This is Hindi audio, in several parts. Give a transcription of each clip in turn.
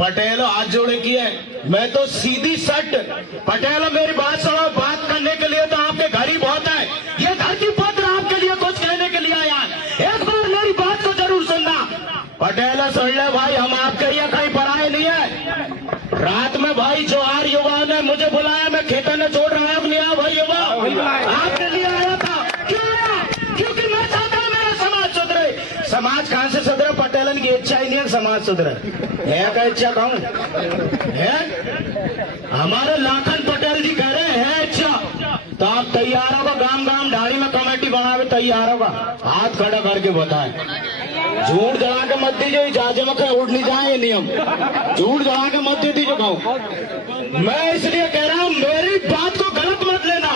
पटेल हाथ जोड़े किए, मैं तो सीधी सट। पटेल मेरी बात सुनो, बात करने के लिए तो आपके घर ही बहुत है। ये धरती पत्र आपके लिए कुछ कहने के लिए आया, एक बार मेरी बात को जरूर सुनना। पटेल सुन ले भाई, हम आपके लिए कहीं पराए नहीं है। रात में भाई जोहार युवा ने मुझे बुलाया, मैं खेतों में छोड़ रहा हूँ, नहीं भाई युवा आपके लिए आया था। क्यों आया? क्योंकि मैं चाहता हूँ मेरा समाज सुधरे। समाज कहाँ से सुधरे? पटेलन की इच्छा ही नहीं है समाज सुधरे। है क्या इच्छा? कहूँ है? हमारे लाखन पटेल जी कह रहे हैं इच्छा, तो आप तैयार होगा? गांव गांव ढाड़ी में कमेटी बना के तैयार होगा? हाथ खड़ा करके बताए। झूठ जला के मत दीजिए, जाजम के उड़ नहीं जाए नियम। झूठ जला के मत दे दीजिए कहूँ। मैं इसलिए कह रहा हूँ मेरी बात को गलत मत लेना,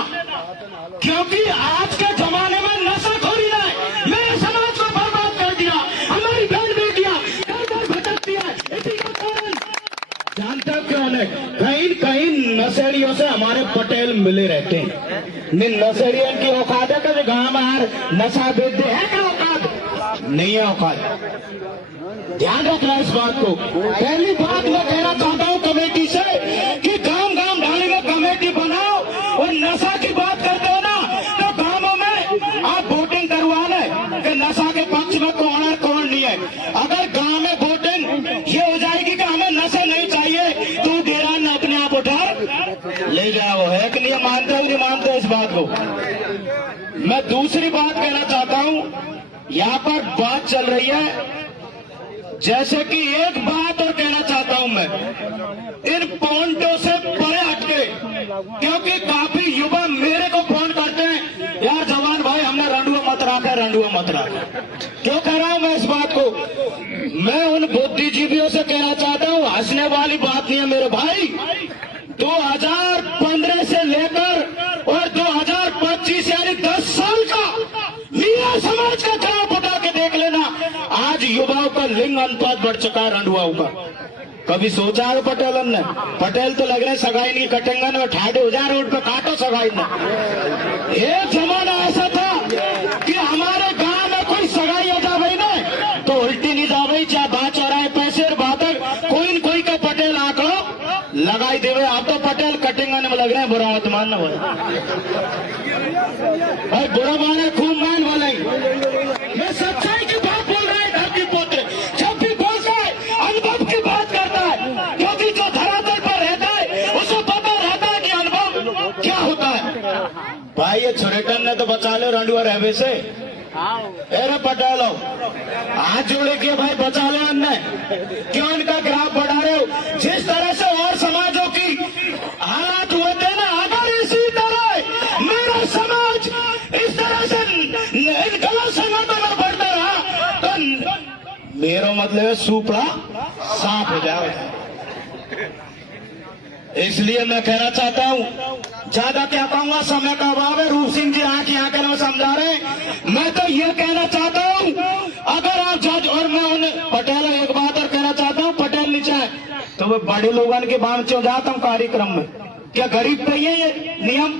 क्योंकि आज के जमाने में नशाखोरी ने मेरे समाज को बर्बाद कर दिया। हमारी बहन बेटियां घर भटकती है, इसी का कारण जानते हो क्यों है? कहीं कहीं नशेड़ियों से हमारे पटेल मिले रहते हैं। नशेड़ियों की औकात है कभी गाँव में नशा बेच दे? है क्या औकात? नहीं है औकात। ध्यान रखना इस बात को। पहली बात मैं कहना चाहता हूँ कमेटी से कि गांव गांव ढाणी में कमेटी बनाओ, और नशा की बात करते हो ना तो गांवों में आप वोटिंग करवा लें कि नशा के पक्ष में कौन है कौन नहीं है। अगर गांव में वोटिंग ये हो जाएगी कि हमें नशा नहीं चाहिए, तो डेरा न अपने आप उठा ले जाओ। है कि नहीं? मानते हो नहीं मानते इस बात को? मैं दूसरी बात कहना चाहता हूँ, यहाँ पर बात चल रही है जैसे कि एक बात और कहना चाहता हूं मैं, इन पॉइंटों से परे हटके, क्योंकि काफी युवा मेरे को फोन करते हैं, यार जवान भाई हमने रंडुआ मत रखा, रंडुआ मत रखा। क्यों कह रहा हूं मैं इस बात को? मैं उन बुद्धिजीवियों से कहना चाहता हूं, हंसने वाली बात नहीं है मेरे भाई। 2015 से लेकर और 2025 यानी 10 साल का मियां समाज का ग्राफ उठा के देख लेना, आज युवाओं का लिंग अनुपात बढ़ चुका है रंडुआओं का। कभी सोचा है पटेलन ने? पटेल तो लग रहे सगाई नहीं कटेंगे ना, ठाडे हो जाए रोड पे काटो सगाई ना। एक जमाना ऐसा था कि हमारे गांव में कोई सगाई हो जाए ना तो उल्टी नहीं जावे, चाहे बात चौराहे पैसे बात कोई न कोई का पटेल आंकड़ो लगाई देवे। आप तो पटेल कटेंगे में लग रहे हैं, बुरा मत मानना बोले भाई, बुरा माने खूब मान वाले। मैं सच्चाई की बात बोल रहा है। धरती पुत्र जब भी बोलता है अनुभव की बात करता है, क्योंकि जो धरातल पर रहता है उसे पता रहता है कि अनुभव क्या होता है। भाई ये छुरेटन ने तो बचा लो रंडुआ रहवे से। अरे पटेलो हाथ जोड़े किए भाई, बचा लो अन्य। क्यों इनका ग्राफ बढ़ा रहे हो? जिस तरह से और समाजों की हालात हुए थे ना, अगर इसी तरह मेरा समाज इस तरह से इन गलत संगठनों में बढ़ता रहा तो मेरा मतलब है सुपड़ा साफ हो जाएगा। इसलिए मैं कहना चाहता हूं, ज्यादा क्या कहूंगा, समय का अभाव है। रूप सिंह जी आके यहाँ कर मैं समझा रहे। मैं तो ये कहना चाहता हूँ, अगर आप जज, और मैं उन पटेल एक बात और कहना चाहता हूँ, पटेल नीचे है तो वो बड़े लोगों के बांध चो जाता हूँ कार्यक्रम में। क्या गरीब पे ये नियम?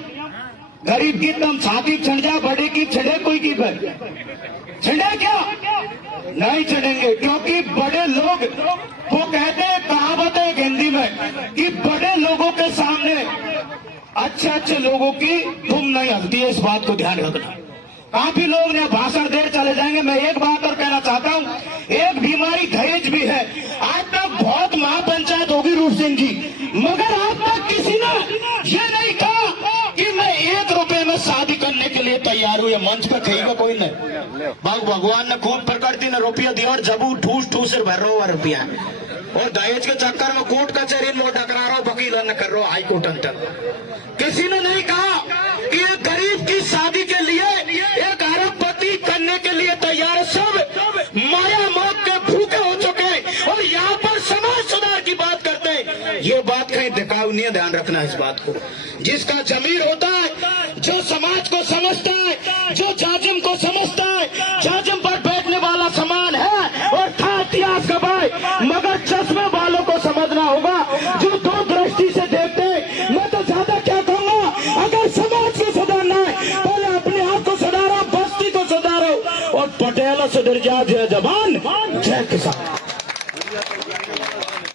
गरीब की तुम छाती छड़ जा, बड़े की छड़े कोई की छड़े क्या? नहीं चढ़ेंगे, क्योंकि बड़े लोग वो कहते हैं, कहावत है हिंदी में कि बड़े लोगों के सामने अच्छे अच्छे लोगों की धूम नहीं हलती है। इस बात को ध्यान रखना। काफी लोग ने भाषण देर चले जाएंगे। मैं एक बात और कहना चाहता हूँ, एक बीमारी दहेज भी है। आज तक बहुत महापंचायत होगी रूप सिंह जी, मगर आज तक किसी ने ये नहीं कहा कि मैं 1 रुपए में शादी करने के लिए तैयार हूँ। ये मंच पर कहेगा कोई नहीं। भगवान ने खूब प्रकृति ने रुपया दिया और जबू ठूस ठूस भर रहा हुआ रुपया, और दहेज के चक्कर में कोर्ट कचहरी में टकरा रहा हो, वकील न कर रहा हाई कोर्ट अंतर। किसी ने नहीं कहा कि एक गरीब की शादी के लिए एक अरबपति करने के लिए तैयार है। सब माया मौत के भूखे हो चुके हैं और यहाँ पर समाज सुधार की बात करते हैं। ये बात कहीं दिखाऊ नहीं है, ध्यान रखना इस बात को। जिसका जमीर होता है, जो समाज को समझता है, जो जाजिम को समझता है, जाजिम पर बैठने वाला समान है और था इतिहास का भाई, मगर चश्मे वालों को समझना होगा जो दो दृष्टि से देखते हैं। मैं तो ज्यादा क्या कहूँगा, अगर समाज को सुधारना है पहले अपने आप को सुधारो, बस्ती को सुधारो, और पटेल सुधर जा जय जवान जय किसान।